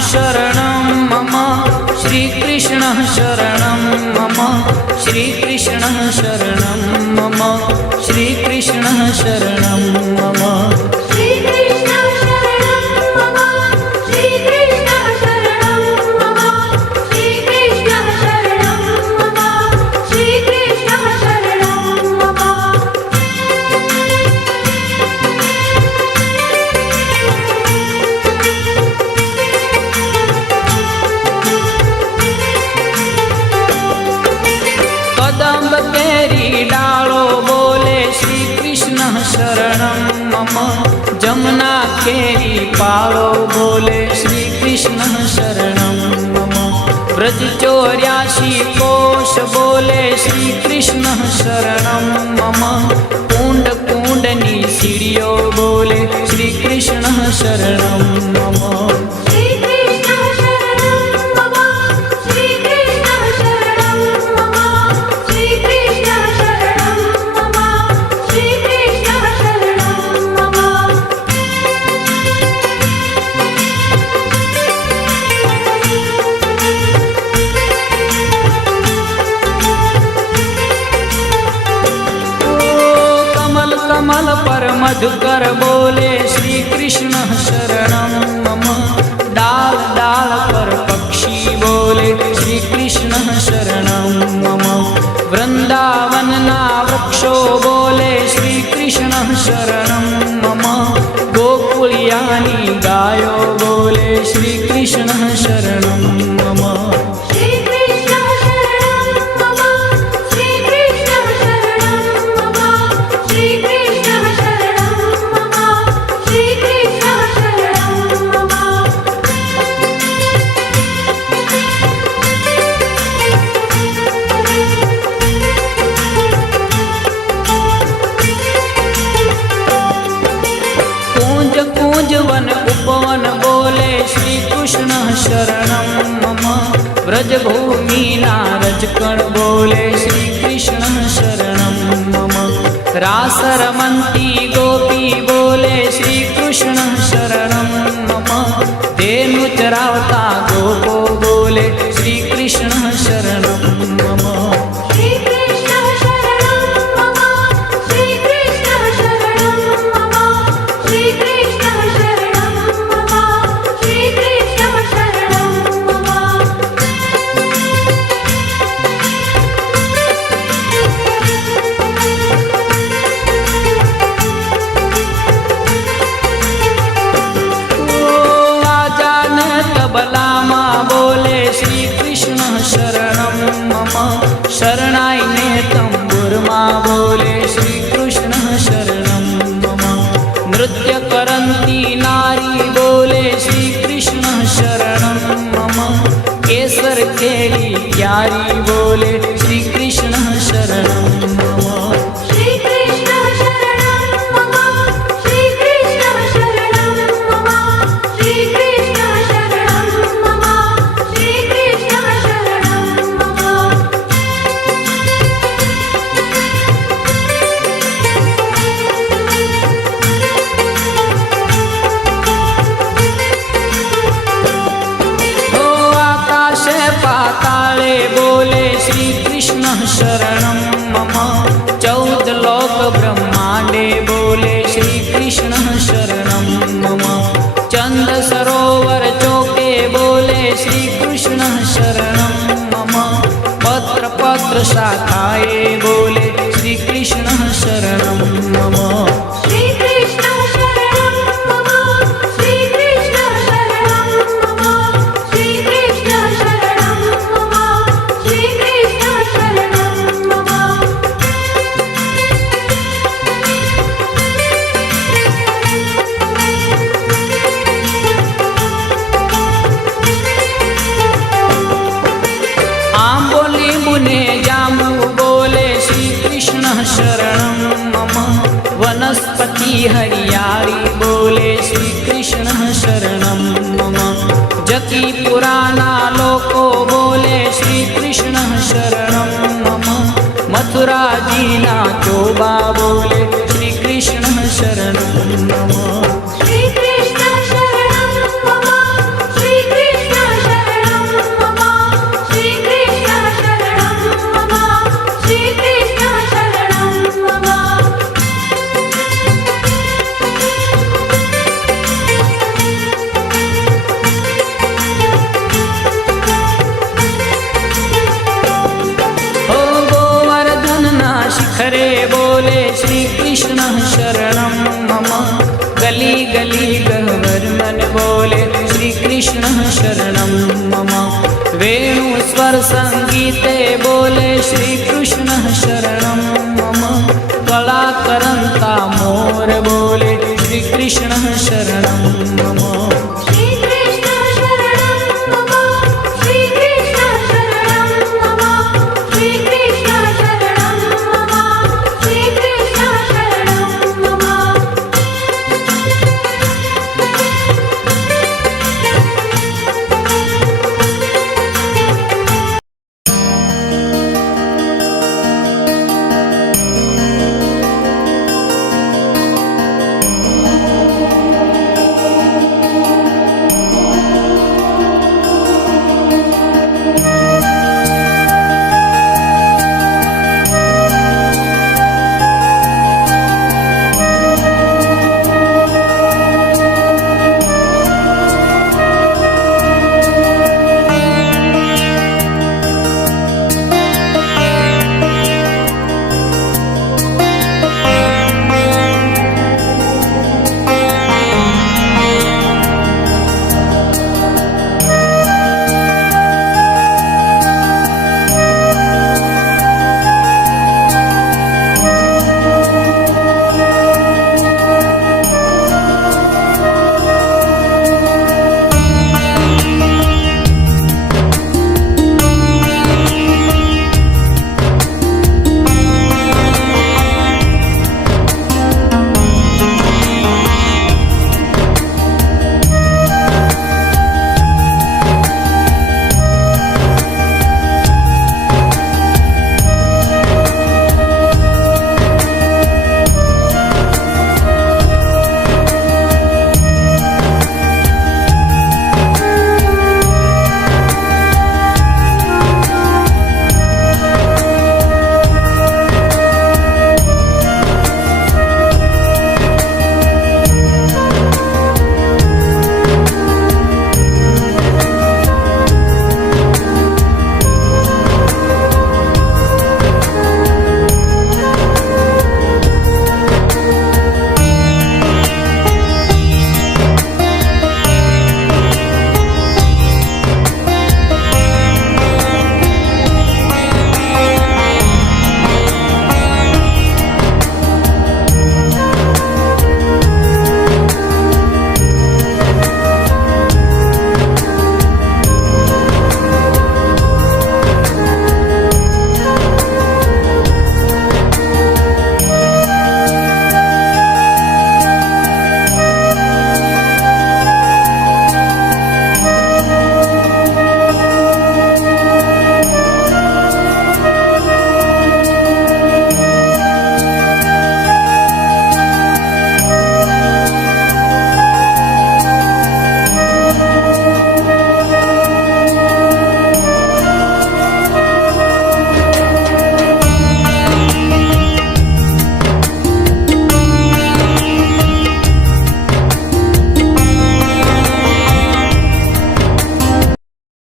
शरणं मम श्रीकृष्ण शरणं मम श्रीकृष्ण शरणं मम श्रीकृष्ण शरणं मम कदम्ब केरी डालो बोले श्री कृष्ण शरणं मम जमुना केरी पालो बोले श्री कृष्ण शरणं मम व्रज 84 कोश बोले श्री कृष्ण शरणं मम कुंड कुंडनी सीढ़ियो बोले श्री कृष्ण शरणं मम कमल पर मधुकर बोले श्री कृष्ण शरणं मम डाल डाल पर पक्षी बोले श्री कृष्ण शरणं मम वृंदावन ना वृक्षो बोले श्री कृष्ण शरणं मम गोकुलियानी गायो बोले श्री कृष्ण शरणं मम वन उपवन बोले श्री कृष्ण शरणं मम व्रजभूमि नारजकण बोले श्री कृष्ण शरणं मम रासरमन्ती गोपी बोले श्री कृष्ण शरणं मम धेनु चरावता गोपो बोले श्री कृष्ण शरणं मम बलामा बोले श्री कृष्ण शरणं मम शरणाई ने तंबुरमा बोले श्री कृष्ण शरणं मम नृत्य करंती नारी बोले श्री कृष्ण शरणं मम केसर केली प्यारी बोले श्री कृष्ण शरणं मम पाताले बोले श्री कृष्ण शरणं मम 14 लोक ब्रह्मांडे बोले श्री कृष्ण शरणं मम चंद सरोवर चौके बोले श्री कृष्ण शरणं मम पत्र पत्र शाखाए बोले श्री कृष्ण शरणं मम शरणं मम वनस्पति हरियाली बोले श्री कृष्ण शरणं मम जकी पुराना लोको बोले श्री कृष्ण शरणं मम मथुरा जीना चोबा बोले श्री कृष्ण शरणं मम श्री कृष्ण शरणं मम श्री गली गह्वर मन बोले श्री कृष्ण शरणं मम। वेणु स्वर संगीते बोले श्री कृष्ण शरणं मम। कला करंता मोर बोले श्री कृष्ण शरणं मम।